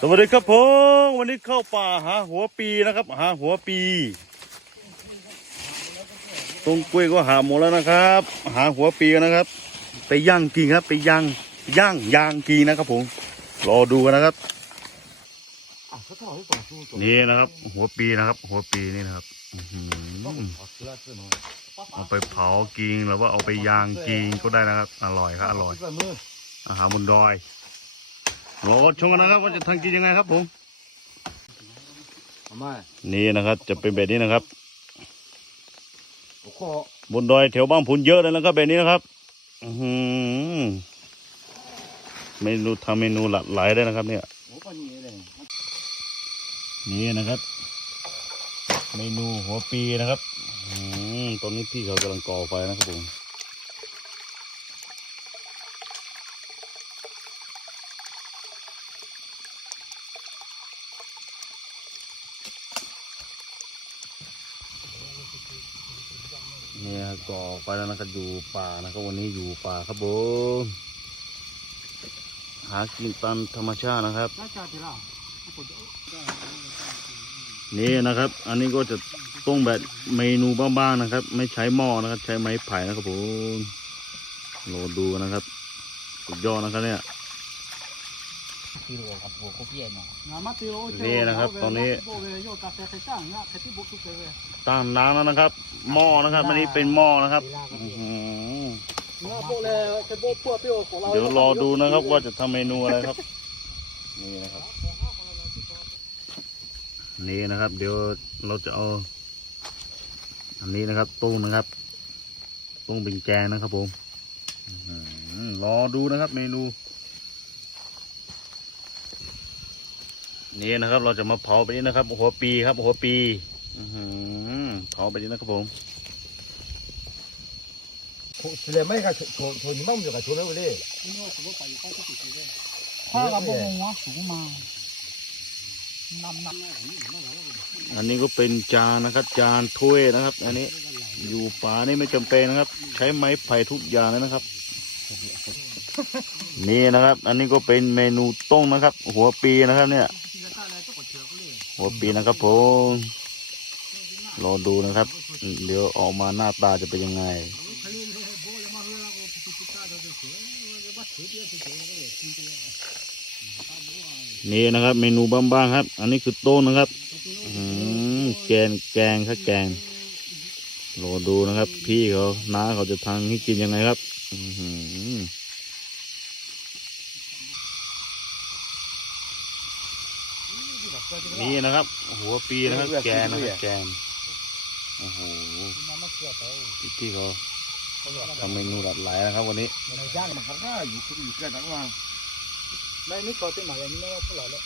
สวัสดีครับผมวันนี้เข้าป่าหาหัวปีนะครับ หาหัวปี ตรงกล้วยก็หาหมดแล้วนะครับ หาหัวปีนะครับ ไปย่างกินครับ ไปย่างย่างย่างกินนะครับผมรอดูกันนะครับนี่นะครับ หัวปีนะครับ หัวปีนี่นะครับเอาไปเผากินหรือว่าเอาไปย่างกินก็ได้นะครับ อร่อยครับอร่อยอาหารบนดอย รอชมกันนะครับว่าจะทำกินยังไงครับผมนี่นะครับจะเป็นแบบนี้นะครับบนดอยแถวบ้านพุนเยอะเลยนะครับแบบนี้นะครับอือหือเมนูทำเมนูหลากหลายได้นะครับ เนี่ยนี่นะครับ เมนูหัวปีนะครับอืมตอนนี้พี่เขากำลังก่อไฟนะครับผม เนี่ยก่อไฟแล้วนะครับอยู่ป่านะครับวันนี้อยู่ป่าครับผมหากินตามธรรมชาตินะครับ นี่นะครับ อันนี้ก็จะต้มแบบเมนูบ้างๆนะครับ ไม่ใช้หม้อนะครับ ใช้ไม้ไผ่นะครับผมโหลดดูนะครับสุดยอดนะครับเนี่ย นี่นะครับ ตอนนี้ตั้งน้ำแล้วนะครับ หม้อนะครับอันนี้เป็นหม้อนะครับเดี๋ยวรอดูนะครับว่าจะทำเมนูอะไรครับ นี่นะครับ นี่นะครับ เดี๋ยวเราจะเอา อันนี้นะครับต้มนะครับต้มเป็นแกงนะครับผมรอดูนะครับ เมนู นี่นะครับ เราจะมาเผาไปนี้นะครับหัวปีครับหัวปีอื้อหือเผาไปนี้นะครับผมเลยไม่กับโถโถนี่มั่งอยู่กับโถแล้วเลยข้ากับพวกงวสูงมานำนอันนี้ก็เป็นจานนะครับ จานถ้วยนะครับ อันนี้อยู่ป่านี่ไม่จำเป็นนะครับ ใช้ไม้ไผ่ทุกอย่างเลยนะครับ นี่นะครับ อันนี้ก็เป็นเมนูต้มนะครับ หัวปีนะครับ เนี่ย หัวปีนะครับผมรอดูนะครับ เดี๋ยวออกมาหน้าตาจะเป็นยังไงนี่นะครับ เมนูบ้างๆครับ อันนี้คือโต้นนะครับอืมแกงแกงครับแกงรอดูนะครับ พี่เขาน้าเขาจะทางให้กินยังไงครับ อือหือ นี่นะครับ หัวปีนะครับ แกงนะครับแกงโอ้โหพี่พี่เขาทำเมนูหลากหลายนะครับ วันนี้ในย่านมันข้างหน้าอยู่คืออยู่แค่นั้นว่าำไม่ไม่ก่อเต็มหมายนี่ไม่ว่าเท่าไหร่แล้ว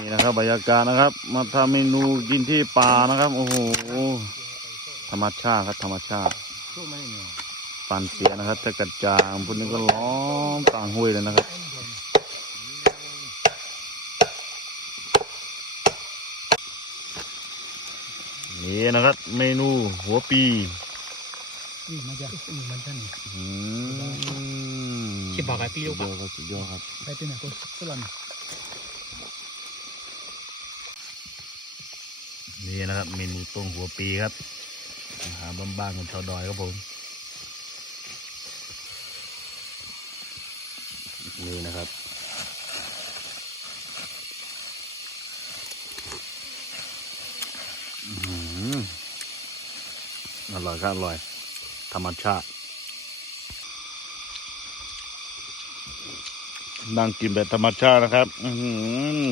นี่นะครับบรรยากาศนะครับ มาทำเมนูกินที่ป่านะครับ โอ้โหธรรมชาติครับธรรมชาติช่วยไม่เนี่ยปั่นเสียนะครับถ้ากระจางพวกนี้ก็ล้อมต่างห้วยเลยนะครับ นี่นะครับ เมนูหัวปีนี่มันจะนี่มันจะนี่อืมคิดบอกไอ้ปีลูสุกดยอะอดครับสุดยอดครับไปที่ไหนก็สุรันนี่นะครับ เมนูต้มหัวปีครับอาหารบ้านๆของชาวดอยครับผมนี่นะครับ อื้อหือ อร่อยครับอร่อย ธรรมชาตินั่งกินแบบธรรมชาตินะครับ อื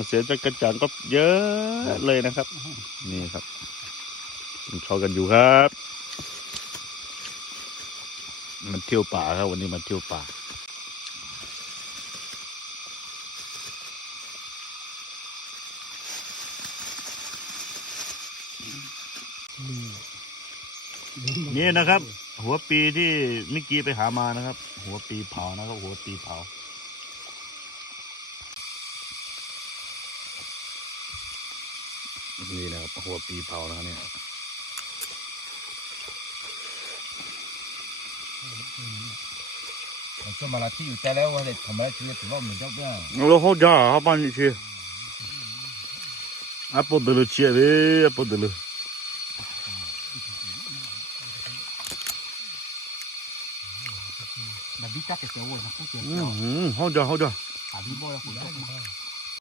เสียจากระจังก็เยอะเลยนะครับ นี่ครับกินข้าวกันอยู่ครับ มันเที่ยวป่าครับ วันนี้มันเที่ยวป่า นี่นะครับ หัวปีที่มิกกี้ไปหามานะครับ หัวปีเผานะครับ หัวปีเผานี่นะครับหัวปีเผานะเนี่ยผมจะมาลาที่อยู่ใจแล้วว่าเลยทำอะไรชีวิตถึอว่าเหมืนเจ้าเบ้าเราเขาจ้าเขาบ้านนี่ชีอะปวดเลยเชียร์เลยปวดเลย แบบนี้จักเสียวนะผู้เสียอืเสียวมเขาจ้าเขาจ้าขาดีบ่อยคุณต้องมา